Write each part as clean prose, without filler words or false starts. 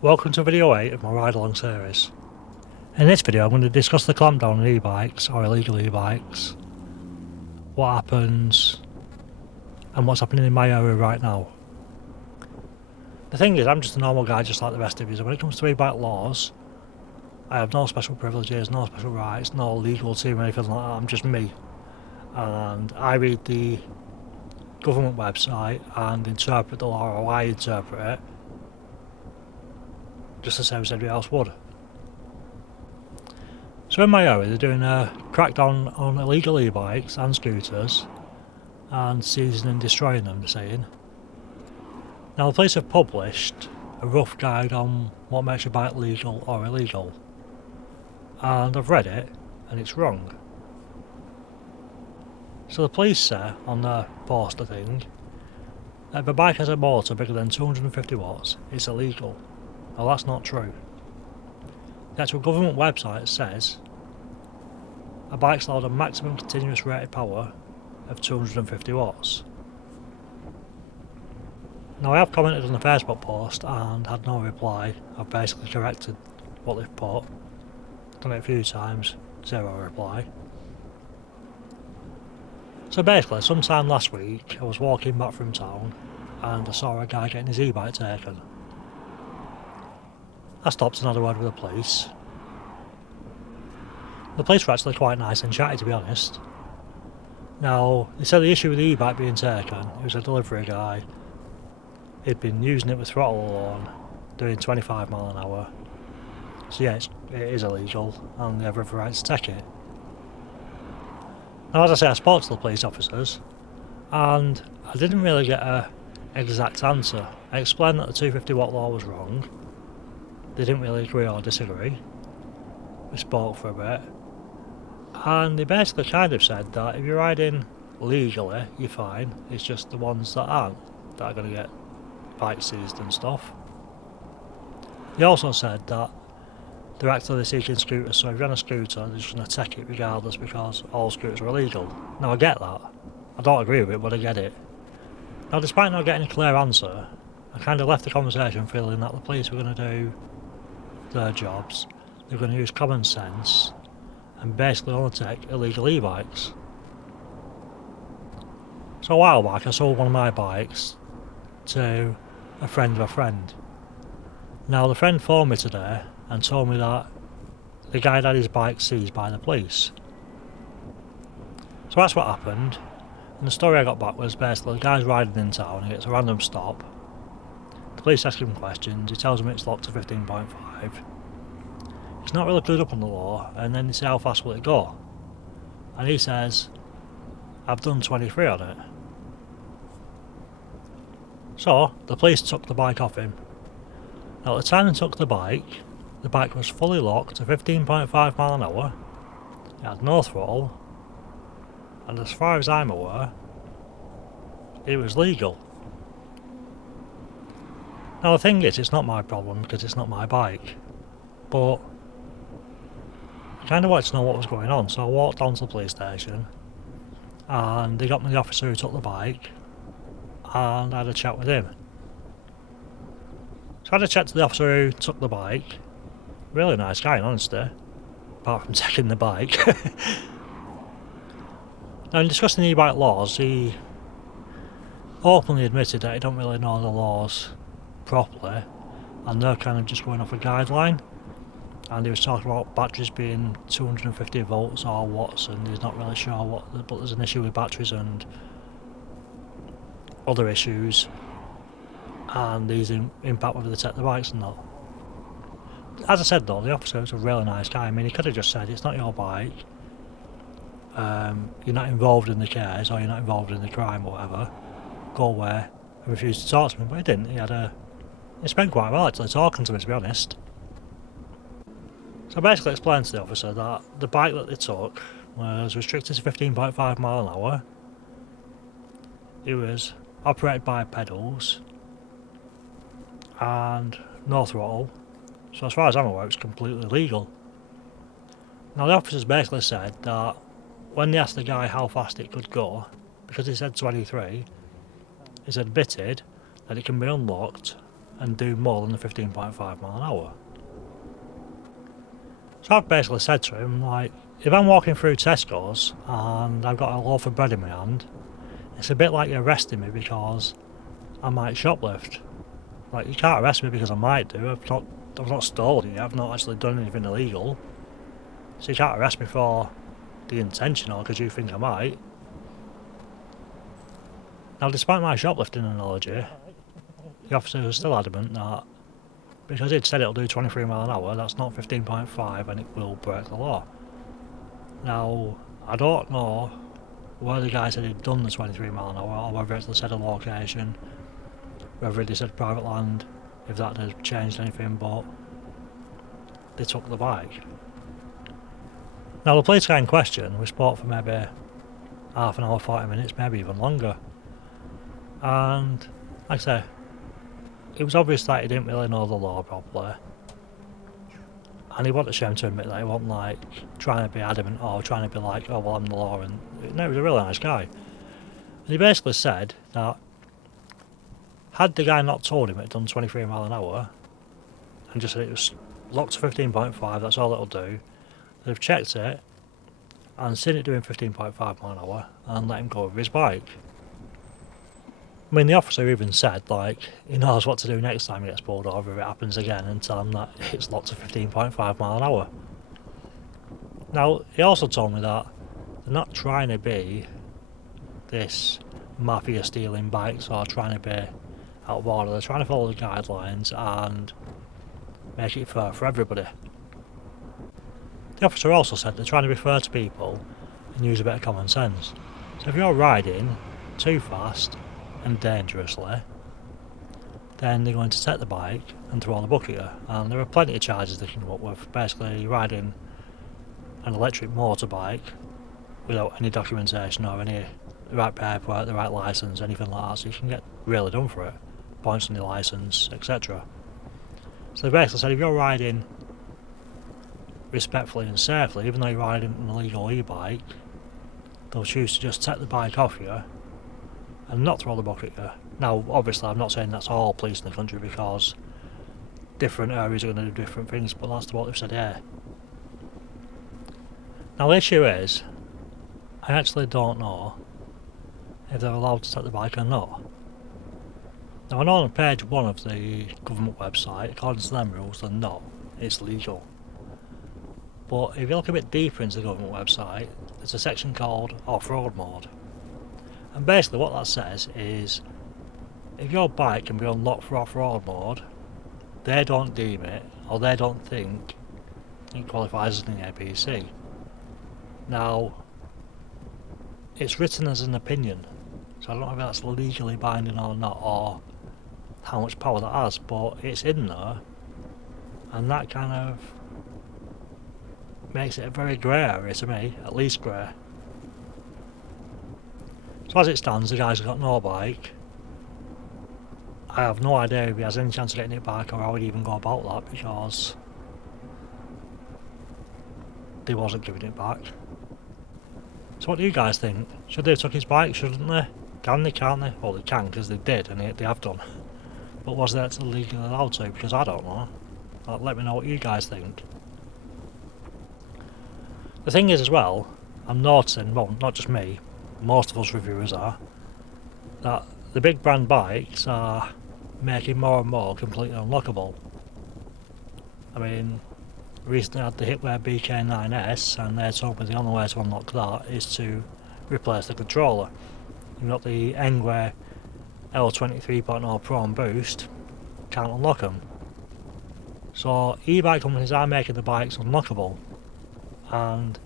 Welcome to video 8 of my ride along series. In this video I'm going to discuss the clampdown on e-bikes or illegal e-bikes, what happens and what's happening in my area right now. The thing is, I'm just a normal guy just like the rest of you, so when it comes to e-bike laws I have no special privileges, no special rights, no legal team or anything like that. I'm just me, and I read the government website and interpret the law, or I interpret it just the same as everybody else would. So in my area they're doing a crackdown on illegal e-bikes and scooters and seizing and destroying them, they're saying. Now the police have published a rough guide on what makes a bike legal or illegal, and I've read it and it's wrong. So the police say on their poster thing that if a bike has a motor bigger than 250 watts it's illegal. Well, that's not true. The actual government website says a bike's allowed a maximum continuous rated power of 250 watts. Now I have commented on the Facebook post and had no reply. I've basically corrected what they've put. Done it a few times, zero reply. So basically, sometime last week I was walking back from town and I saw a guy getting his e-bike taken. I stopped and had a word with the police. The police were actually quite nice and chatty, to be honest. Now, they said the issue with the e-bike being taken, it was a delivery guy. He'd been using it with throttle alone, doing 25 mile an hour. So yeah, it is illegal and they have every right to take it. Now as I say, I spoke to the police officers and I didn't really get an exact answer. I explained that the 250 watt law was wrong. They didn't really agree or disagree. We spoke for a bit and they basically kind of said that if you're riding legally you're fine, it's just the ones that aren't that are going to get bikes seized and stuff. They also said that they're actually seeking scooters, so if you're on a scooter they're just going to take it regardless because all scooters are illegal. Now I get that, I don't agree with it but I get it. Now despite not getting a clear answer, I kind of left the conversation feeling that the police were going to do their jobs. They're going to use common sense and basically only take illegal e-bikes. So a while back I sold one of my bikes to a friend of a friend. Now the friend phoned me today and told me that the guy had his bike seized by the police. So that's what happened, and the story I got back was basically the guy's riding in town, he gets a random stop, the police ask him questions, he tells them it's locked to 15.5. He's not really clued up on the law, and then they say how fast will it go? And he says, I've done 23 on it. So the police took the bike off him. Now at the time they took the bike was fully locked to 15.5 mile an hour, it had no throttle, and as far as I'm aware, it was legal. Now the thing is, it's not my problem because it's not my bike, but I kind of wanted to know what was going on, so I walked down to the police station and they got me the officer who took the bike and I had a chat with him. So I had a chat to the officer who took the bike, really nice guy in honesty, apart from taking the bike. Now in discussing the e-bike laws, he openly admitted that he don't really know the laws properly and they're kind of just going off a guideline, and he was talking about batteries being 250 volts or watts and he's not really sure what, but there's an issue with batteries and other issues and these impact whether they take the bikes or not. As I said though, the officer was a really nice guy. I mean, he could have just said it's not your bike, you're not involved in the case or you're not involved in the crime or whatever, go away, and refused to talk to me, but he didn't. He spent quite a while actually talking to me, to be honest. So I basically explained to the officer that the bike that they took was restricted to 15.5 mile an hour, it was operated by pedals and no throttle, so as far as I'm aware it's completely legal. Now the officers basically said that when they asked the guy how fast it could go, because he said 23, he said admitted that it can be unlocked and do more than the 15.5 mile an hour. So I've basically said to him, like, if I'm walking through Tesco's and I've got a loaf of bread in my hand, it's a bit like you're arresting me because I might shoplift. Like, you can't arrest me because I might do. I've not stolen it. I've not actually done anything illegal. So you can't arrest me for the intention or because you think I might. Now, despite my shoplifting analogy, the officer was still adamant that because he'd said it'll do 23 mile an hour, that's not 15.5 and it will break the law. Now, I don't know whether the guy said he'd done the 23 mile an hour or whether it actually said a location, whether they said private land, if that had changed anything, but they took the bike. Now, the police guy in question, we spoke for maybe half an hour, 40 minutes, maybe even longer. And, like I say, it was obvious that he didn't really know the law properly. And he wasn't ashamed to admit that. He wasn't like trying to be adamant or trying to be like, oh well, I'm the law. And no, he was a really nice guy. And he basically said that had the guy not told him it had done 23 mile an hour and just said it was locked to 15.5, that's all it'll do, they've checked it and seen it doing 15.5 mile an hour and let him go with his bike. I mean, the officer even said, like, he knows what to do next time he gets pulled over if it happens again and tell him that it's locked to 15.5 mile an hour. Now, he also told me that they're not trying to be this mafia stealing bikes or trying to be out of order. They're trying to follow the guidelines and make it fair for everybody. The officer also said they're trying to be fair to people and use a bit of common sense. So if you're riding too fast and dangerously, then they're going to take the bike and throw the book at you. And there are plenty of charges they can come up with. Basically, riding an electric motorbike without any documentation or any the right paperwork, the right licence, anything like that, so you can get really done for it. Points on your licence, etc. So they basically said if you're riding respectfully and safely, even though you're riding an illegal e-bike, they'll choose to just take the bike off you and not throw the book at you. Now, obviously, I'm not saying that's all police in the country because different areas are going to do different things, but that's what they've said here. Now, the issue is, I actually don't know if they're allowed to take the bike or not. Now, I know on page 1 of the government website, according to them rules, they're not. It's legal. But if you look a bit deeper into the government website, there's a section called off-road mode. And basically what that says is, if your bike can be unlocked for off-road mode, they don't deem it, or they don't think it qualifies as an APC. Now, it's written as an opinion, so I don't know if that's legally binding or not, or how much power that has, but it's in there, and that kind of makes it a very grey area to me, at least grey. So as it stands, the guy's got no bike. I have no idea if he has any chance of getting it back or how he'd even go about that because they wasn't giving it back. So what do you guys think? Should they have took his bike, shouldn't they? Can they, can't they? Well, they can because they did and they have done. But was they actually legally allowed to? Because I don't know. Let me know what you guys think. The thing is as well, I'm noticing, well, not just me, most of us reviewers are, that the big brand bikes are making more and more completely unlockable. I mean, recently I had the Hitler BK9S and they told me the only way to unlock that is to replace the controller. You've got the ENGWE L23.0 Pro and Boost, can't unlock them. So e-bike companies are making the bikes unlockable, and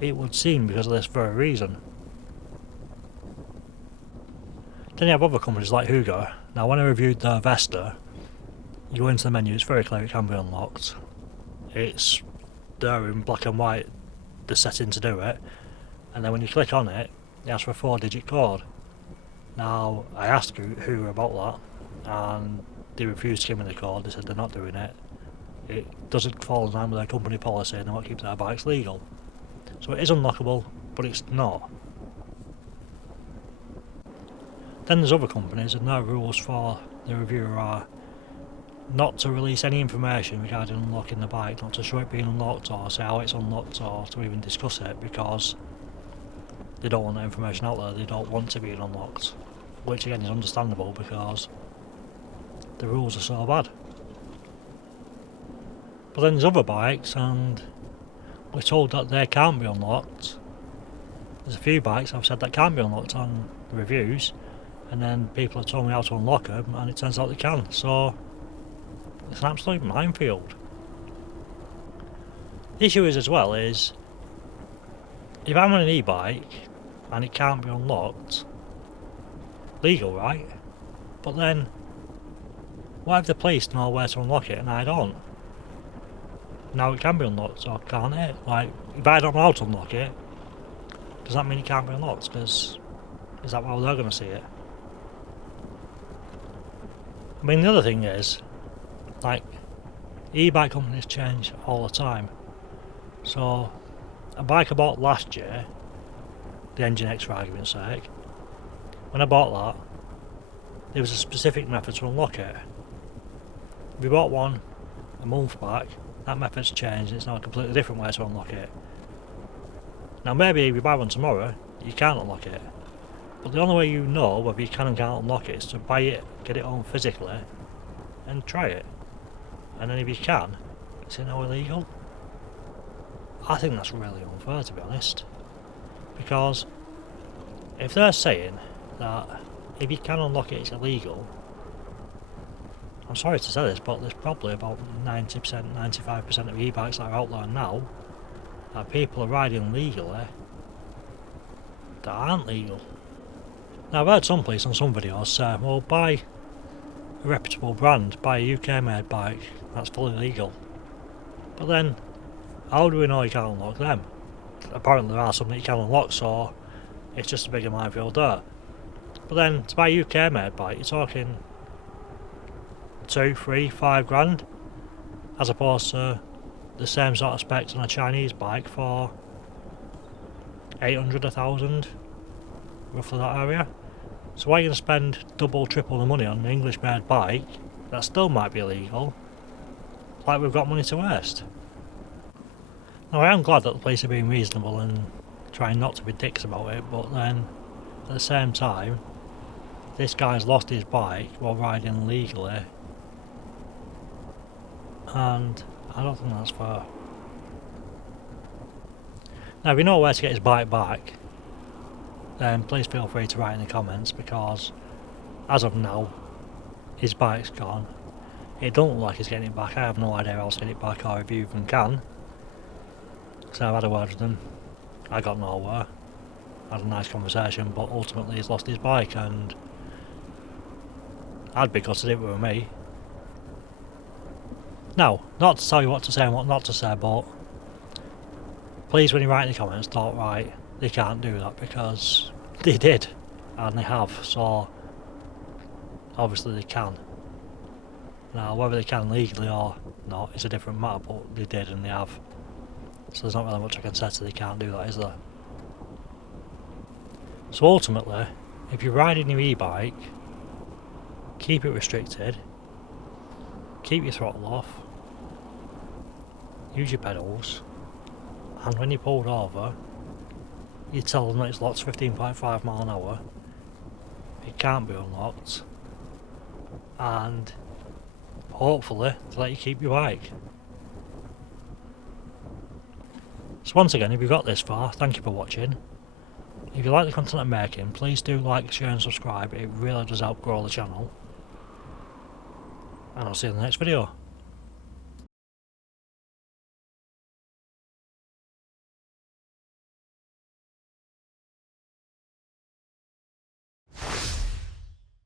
it would seem because of this very reason. Then you have other companies like Hugo. Now when I reviewed the Vesta, you go into the menu, it's very clear it can be unlocked. It's there in black and white, the setting to do it, and then when you click on it, it asks for a 4-digit code. Now I asked Hugo about that, and they refused to give me the code. They said they're not doing it. It doesn't fall in line with their company policy and they won't keep their bikes legal. So it is unlockable, but it's not. Then there's other companies and their rules for the reviewer are not to release any information regarding unlocking the bike, not to show it being unlocked or say how it's unlocked or to even discuss it, because they don't want that information out there, they don't want to be unlocked, which again is understandable because the rules are so bad. But then there's other bikes and we're told that they can't be unlocked. There's a few bikes I've said that can't be unlocked on the reviews, and then people have told me how to unlock them and it turns out they can, so it's an absolute minefield. The issue is as well is, if I'm on an e-bike and it can't be unlocked, legal, right? But then, what if the police know where to unlock it and I don't? Now it can be unlocked, or can't it? Like, if I don't know how to unlock it, does that mean it can't be unlocked? Because is that how they're going to see it? I mean, the other thing is, like, e-bike companies change all the time. So, a bike I bought last year, the Engine X for argument's sake, when I bought that, there was a specific method to unlock it. We bought one a month back, that method's changed, it's now a completely different way to unlock it. Now maybe if you buy one tomorrow, you can't unlock it. But the only way you know whether you can and can't unlock it is to buy it, get it home physically, and try it. And then if you can, is it now illegal? I think that's really unfair, to be honest. Because if they're saying that if you can unlock it it's illegal, I'm sorry to say this, but there's probably about 90%, 95% of e-bikes that are out there now that people are riding legally that aren't legal. Now I've heard some police on some videos say, well, buy a reputable brand, buy a UK made bike that's fully legal. But then, how do we know you can't unlock them? Apparently there are some that you can unlock, so it's just a bigger minefield there. But then, to buy a UK made bike, you're talking 2, 3, 5 grand, as opposed to the same sort of specs on a Chinese bike for 800, 1,000, roughly that area. So why are you going to spend double, triple the money on an English made bike that still might be illegal, like we've got money to waste? Now I am glad that the police are being reasonable and trying not to be dicks about it, but then at the same time, this guy's lost his bike while riding legally, and I don't think that's fair. Now if you know where to get his bike back, then please feel free to write in the comments, because as of now his bike's gone. It don't look like he's getting it back. I have no idea how to get it back, or if you even can. So I've had a word with him, I got nowhere, had a nice conversation, but ultimately he's lost his bike, and I'd be gutted if it were me. Now, not to tell you what to say and what not to say, but please when you write in the comments don't write they can't do that, because they did and they have, so obviously they can. Now whether they can legally or not is a different matter, but they did and they have, so there's not really much I can say to they can't do that, is there? So ultimately, if you're riding your e-bike, keep it restricted, keep your throttle off, use your pedals, and when you're pulled over, you tell them that it's locked 15.5 mile an hour, it can't be unlocked, and hopefully to let you keep your bike. So once again, if you've got this far, thank you for watching. If you like the content I'm making, please do like, share and subscribe, it really does help grow the channel. And I'll see you in the next video.